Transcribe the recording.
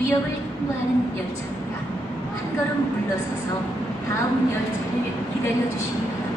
구리역을 통과하는 열차입니다. 한 걸음 물러서서 다음 열차를 기다려 주시기 바랍니다.